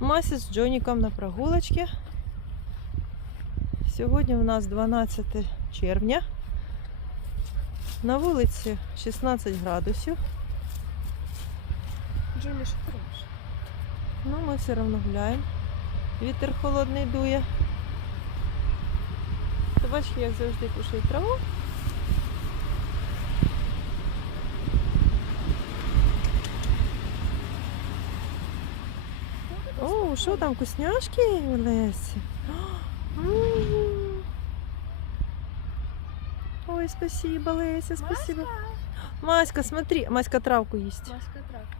Мася з Джоніком на прогулочці. Сьогодні у нас 12 червня. На вулиці 16 градусів. Джоні, що ти робиш? Ну, ми все одно гуляємо. Вітер холодний дує. Собачки, як завжди, кушають траву. О, що там, вкусняшки Лесі? Ой, спасибо, Леся, спасибо. Маська, смотри, Маська травку їсть. Маска травка.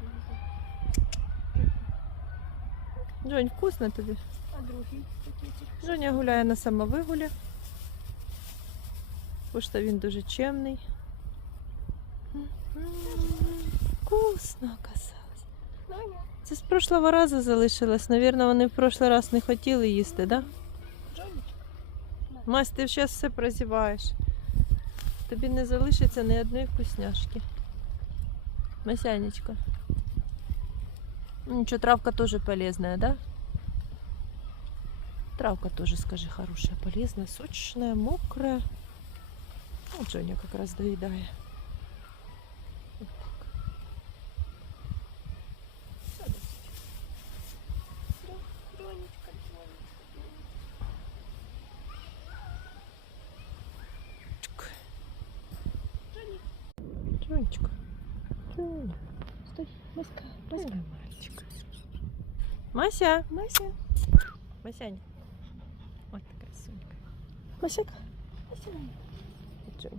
Жонь, вкусно тобі? А другий пакетик. Жоня гуляє на самовигулі. Бо що він дуже чемний. Вкусно. Це з прошлого разу залишилось. Навірно, вони в прошлий раз не хотіли їсти, да? Джоні. Мась, ти зараз все прозіваєш. Тобі не залишиться ні одної вкусняшки. Масянечка. Ну, Ничего, травка тоже полезная, да? Травка тоже, скажи, хорошая, полезная, сочная, мокрая. Ну, Джоня как раз доедает. Джонечка. Стой, Маска. Маська. мальчик. Мася. Мася. Масянь. Ой, такая красунька. Масяка. Мася. Джоня.